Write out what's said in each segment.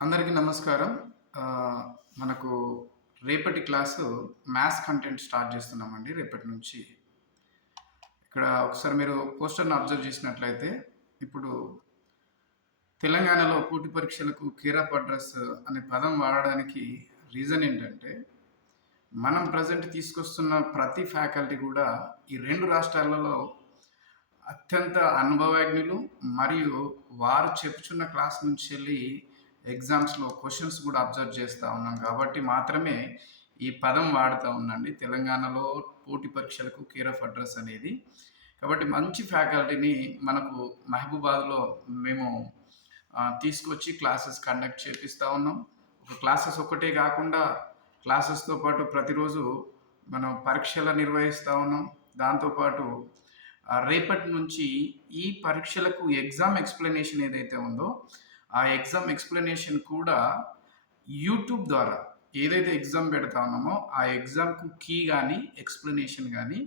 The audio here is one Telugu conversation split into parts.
అందరికీ నమస్కారం. మనకు రేపటి క్లాసు మ్యాథ్స్ కంటెంట్ స్టార్ట్ చేస్తున్నామండి రేపటి నుంచి. ఇక్కడ ఒకసారి మీరు పోస్టర్‌ని అబ్జర్వ్ చేసినట్లయితే, ఇప్పుడు తెలంగాణలో పోటీ పరీక్షలకు కేర్ ఆఫ్ అడ్రెస్ అనే పదం వాడడానికి రీజన్ ఏంటంటే, మనం ప్రెజెంట్ తీసుకొస్తున్న ప్రతి ఫ్యాకల్టీ కూడా ఈ 2 రాష్ట్రాలలో అత్యంత అనుభవజ్ఞులు మరియు వారు చెప్పుచున్న క్లాస్ నుంచెల్లి ఎగ్జామ్స్‌లో క్వెషన్స్ కూడా అబ్జర్వ్ చేస్తా ఉన్నాం కాబట్టి మాత్రమే ఈ పదం వాడుతా ఉన్నాండి. తెలంగాణలో పోటీ పరీక్షలకు కేర్ ఆఫ్ అడ్రెస్ అనేది. కాబట్టి మంచి ఫ్యాకల్టీని మనకు మహబూబాద్‌లో మేము తీసుకొచ్చి క్లాసెస్ కండక్ట్ చేపిస్తా ఉన్నాం. క్లాసెస్ ఒక్కటే కాకుండా క్లాసెస్‌తో పాటు ప్రతిరోజు మనం పరీక్షలు నిర్వహిస్తా ఉన్నాం. దాంతో పాటు రేపటి నుంచి ఈ పరీక్షలకు ఎగ్జామ్ ఎక్స్‌ప్లనేషన్ ఏదైతే ఉందో, ఆ ఎగ్జామ్ ఎక్స్‌ప్లనేషన్ కూడా యూట్యూబ్ ద్వారా ఏదైతే ఎగ్జామ్ పెడతా ఉన్నామో, ఆ ఎగ్జామ్‌కు కీ గానీ, ఎక్స్‌ప్లనేషన్ గానీ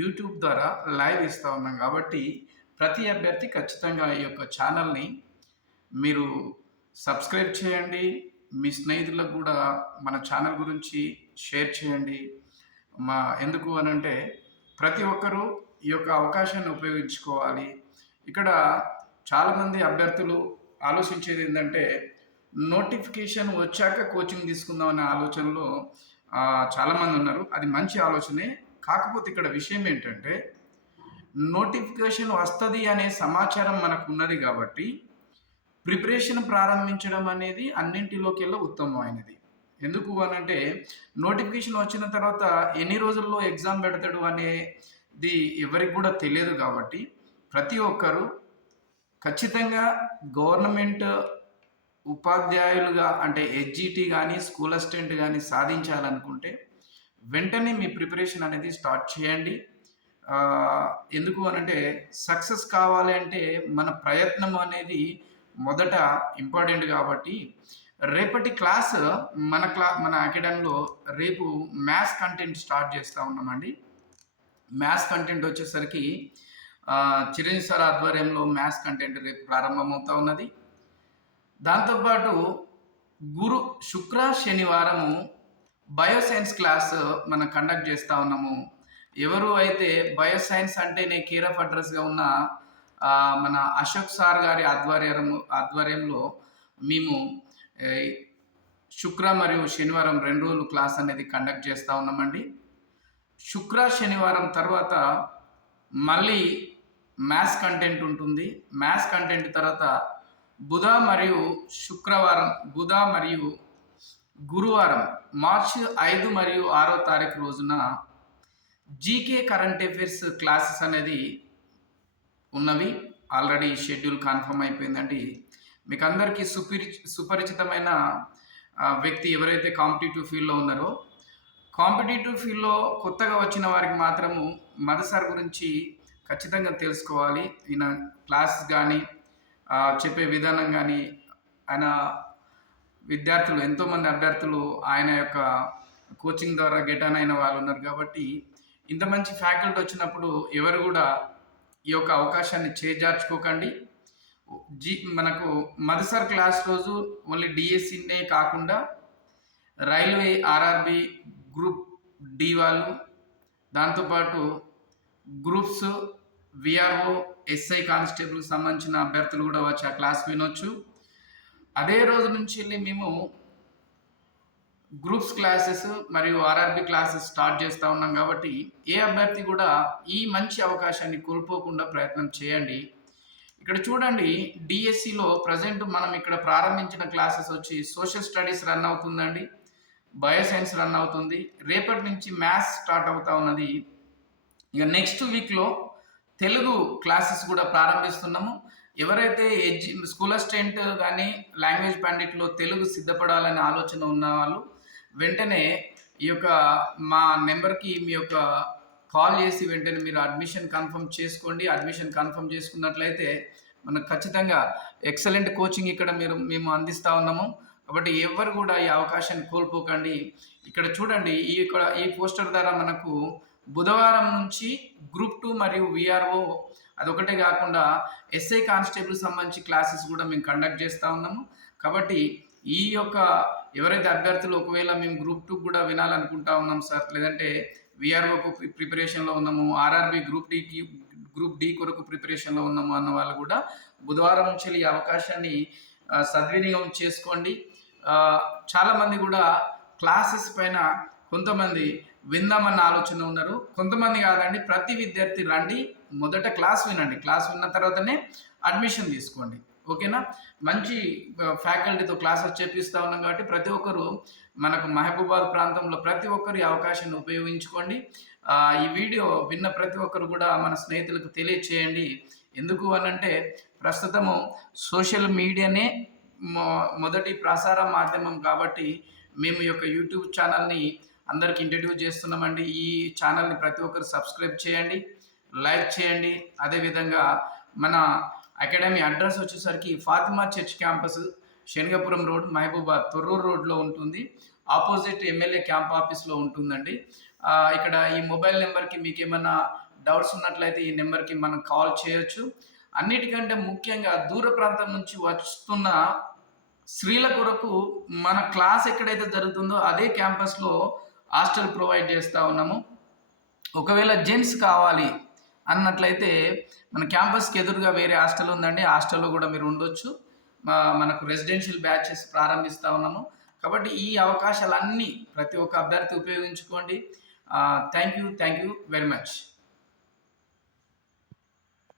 యూట్యూబ్ ద్వారా లైవ్ ఇస్తా ఉన్నాం కాబట్టి, ప్రతి అభ్యర్థి ఖచ్చితంగా ఈ యొక్క ఛానల్‌ని మీరు సబ్స్క్రైబ్ చేయండి. మీ స్నేహితులకు కూడా మన ఛానల్ గురించి షేర్ చేయండి. ఎందుకు అనంటే, ప్రతి ఒక్కరూ ఈ యొక్క అవకాశాన్ని ఉపయోగించుకోవాలి. ఇక్కడ చాలామంది అభ్యర్థులు ఆలోచించేది ఏందంటే, నోటిఫికేషన్ వచ్చాక కోచింగ్ తీసుకుందాం అనే ఆలోచనలో చాలామంది ఉన్నారు. అది మంచి ఆలోచనే. కాకపోతే ఇక్కడ విషయం ఏంటంటే, నోటిఫికేషన్ వస్తది అనే సమాచారం మనకున్నది కాబట్టి, ప్రిపరేషన్ ప్రారంభించడం అనేది అన్నింటిలోకెల్లా ఉత్తమమైనది. ఎందుకు అనంటే, నోటిఫికేషన్ వచ్చిన తర్వాత ఎన్ని రోజుల్లో ఎగ్జామ్ పెడతాడు అనేది ఎవరికి కూడా తెలియదు కాబట్టి, ప్రతి ఒక్కరు ఖచ్చితంగా గవర్నమెంట్ ఉపాధ్యాయులుగా అంటే హెచ్‌జిటి గానీ, స్కూల్ అసిస్టెంట్ గానీ సాధించాలనుకుంటే, వెంటనే మీ ప్రిపరేషన్ అనేది స్టార్ట్ చేయండి. ఎందుకు అనంటే, సక్సెస్ కావాలి అంటే మన ప్రయత్నం అనేది మొదట ఇంపార్టెంట్ కాబట్టి, రేపటి క్లాస్ మన అకాడమీలో రేపు మ్యాథ్స్ కంటెంట్ స్టార్ట్ చేస్తా ఉన్నామండి. మ్యాథ్స్ కంటెంట్ వచ్చేసరికి చిరంజీవి సార్ ఆధ్వర్యంలో మ్యాథ్స్ కంటెంట్ రేపు ప్రారంభమవుతా ఉన్నది. దాంతోపాటు శుక్ర, శనివారము బయోసైన్స్ క్లాస్ మనం కండక్ట్ చేస్తూ ఉన్నాము. ఎవరు అయితే బయోసైన్స్ అంటేనే కేర్ ఆఫ్ అడ్రస్‌గా ఉన్న మన అశోక్ సార్ గారి ఆధ్వర్యంలో మేము శుక్ర మరియు శనివారం 2 రోజులు క్లాస్ అనేది కండక్ట్ చేస్తూ ఉన్నామండి. శుక్ర, శనివారం తర్వాత మళ్ళీ మ్యాథ్స్ కంటెంట్ ఉంటుంది. మ్యాథ్స్ కంటెంట్ తర్వాత బుధ మరియు గురువారం మార్చి 5 మరియు 6వ తారీఖు రోజున జీకే కరెంట్ అఫైర్స్ క్లాసెస్ అనేది ఉన్నవి. ఆల్రెడీ షెడ్యూల్ కన్ఫర్మ్ అయిపోయిందండి. మీకు అందరికీ సుపరిచితమైన వ్యక్తి ఎవరైతే కాంపిటీటివ్ ఫీల్డ్‌లో ఉన్నారో, కాంపిటీటివ్ ఫీల్డ్‌లో కొత్తగా వచ్చిన వారికి మాత్రము మధు సార్ గురించి ఖచ్చితంగా తెలుసుకోవాలి. ఈయన క్లాసెస్ కానీ, చెప్పే విధానం కానీ, ఆయన ఎంతోమంది అభ్యర్థులు ఆయన యొక్క కోచింగ్ ద్వారా గెట్ ఆన్ అయిన వాళ్ళు ఉన్నారు కాబట్టి, ఇంత మంచి ఫ్యాకల్టీ వచ్చినప్పుడు ఎవరు కూడా ఈ యొక్క అవకాశాన్ని చేజార్చుకోకండి. మనకు మధు సార్ క్లాస్ రోజు ఓన్లీ డిఎస్సినే కాకుండా రైల్వే, ఆర్ఆర్బి, గ్రూప్ డి వాళ్ళు, దాంతోపాటు గ్రూప్స్, విఆర్ఓ, ఎస్ఐ కానిస్టేబుల్‌కి సంబంధించిన అభ్యర్థులు కూడా వచ్చి ఆ క్లాస్ వినొచ్చు. అదే రోజు నుంచి మేము గ్రూప్స్ క్లాసెస్ మరియు ఆర్ఆర్బి క్లాసెస్ స్టార్ట్ చేస్తూ ఉన్నాం కాబట్టి, ఏ అభ్యర్థి కూడా ఈ మంచి అవకాశాన్ని కోల్పోకుండా ప్రయత్నం చేయండి. ఇక్కడ చూడండి, డిఎస్సిలో ప్రజెంట్ మనం ఇక్కడ ప్రారంభించిన క్లాసెస్ వచ్చి సోషల్ స్టడీస్ రన్ అవుతుందండి, బయోసైన్స్ రన్ అవుతుంది. రేపటి నుంచి మ్యాథ్స్ స్టార్ట్ అవుతా ఉన్నది. ఇక నెక్స్ట్ వీక్‌లో తెలుగు క్లాసెస్ కూడా ప్రారంభిస్తున్నాము. ఎవరైతే స్కూల్ అసిస్టెంట్ కానీ, లాంగ్వేజ్ పండిట్లో తెలుగు సిద్ధపడాలనే ఆలోచన ఉన్న వాళ్ళు వెంటనే ఈ యొక్క మా నెంబర్‌కి మీ యొక్క కాల్ చేసి వెంటనే మీరు అడ్మిషన్ కన్ఫర్మ్ చేసుకోండి. అడ్మిషన్ కన్ఫర్మ్ చేసుకున్నట్లయితే మనకు ఖచ్చితంగా ఎక్సలెంట్ కోచింగ్ ఇక్కడ మేము అందిస్తూ ఉన్నాము. కాబట్టి ఎవ్వరు కూడా ఈ అవకాశాన్ని కోల్పోకండి. ఇక్కడ చూడండి, ఈ పోస్టర్ ద్వారా మనకు బుధవారం నుంచి గ్రూప్ 2 మరియు విఆర్ఓ అదొకటే కాకుండా ఎస్ఐ కానిస్టేబుల్ సంబంధించి క్లాసెస్ కూడా మేము కండక్ట్ చేస్తూ ఉన్నాము. కాబట్టి ఈ యొక్క ఎవరైతే అభ్యర్థులు ఒకవేళ మేము గ్రూప్ 2 కూడా వినాలనుకుంటా ఉన్నాం సార్, లేదంటే వీఆర్ఓకు ప్రిపరేషన్‌లో ఉన్నాము, ఆర్ఆర్‌బీ గ్రూప్ డి కొరకు ప్రిపరేషన్‌లో ఉన్నాము అన్న వాళ్ళు కూడా బుధవారం నుంచి ఈ అవకాశాన్ని సద్వినియోగం చేసుకోండి. చాలామంది కూడా క్లాసెస్ పైన కొంతమంది విందామన్న ఆలోచన ఉన్నారు. కొంతమంది కాదండి, ప్రతి విద్యార్థి రండి, మొదట క్లాస్ వినండి. క్లాస్ విన్న తర్వాతనే అడ్మిషన్ తీసుకోండి. ఓకేనా? మంచి ఫ్యాకల్టీతో క్లాసెస్ చెప్పిస్తా ఉన్నాం కాబట్టి ప్రతి ఒక్కరు మనకు మహబూబాబాద్ ప్రాంతంలో ప్రతి ఒక్కరు ఈ అవకాశాన్ని ఉపయోగించుకోండి. ఈ వీడియో విన్న ప్రతి ఒక్కరు కూడా మన స్నేహితులకు తెలియచేయండి. ఎందుకు అనంటే ప్రస్తుతము సోషల్ మీడియానే మొదటి ప్రసార మాధ్యమం కాబట్టి మేము ఈ యొక్క యూట్యూబ్ ఛానల్ని అందరికి ఇంట్రడ్యూస్ చేస్తున్నామండి. ఈ ఛానల్ని ప్రతి ఒక్కరు సబ్స్క్రైబ్ చేయండి, లైక్ చేయండి. అదేవిధంగా మన అకాడమీ అడ్రస్ వచ్చేసరికి Fatima church campus, Shanagapuram road, Mahabubabad Thorrur రోడ్లో ఉంటుంది. ఆపోజిట్ ఎమ్మెల్యే క్యాంప్ ఆఫీస్లో ఉంటుందండి. ఇక్కడ ఈ మొబైల్ నెంబర్కి మీకు ఏమైనా డౌట్స్ ఉన్నట్లయితే ఈ నెంబర్కి మనం కాల్ చేయొచ్చు. అన్నిటికంటే ముఖ్యంగా దూర ప్రాంతం నుంచి వస్తున్న స్త్రీల కొరకు మన క్లాస్ ఎక్కడైతే జరుగుతుందో అదే క్యాంపస్లో హాస్టల్ ప్రొవైడ్ చేస్తూ ఉన్నాము. ఒకవేళ జెంట్స్ కావాలి అన్నట్లయితే మన క్యాంపస్కి ఎదురుగా వేరే హాస్టల్ ఉందండి. హాస్టల్లో కూడా మీరు ఉండొచ్చు. మనకు రెసిడెన్షియల్ బ్యాచెస్ ప్రారంభిస్తూ ఉన్నాము కాబట్టి ఈ అవకాశాలన్నీ ప్రతి ఒక్క అభ్యర్థి ఉపయోగించుకోండి. Thank you very much.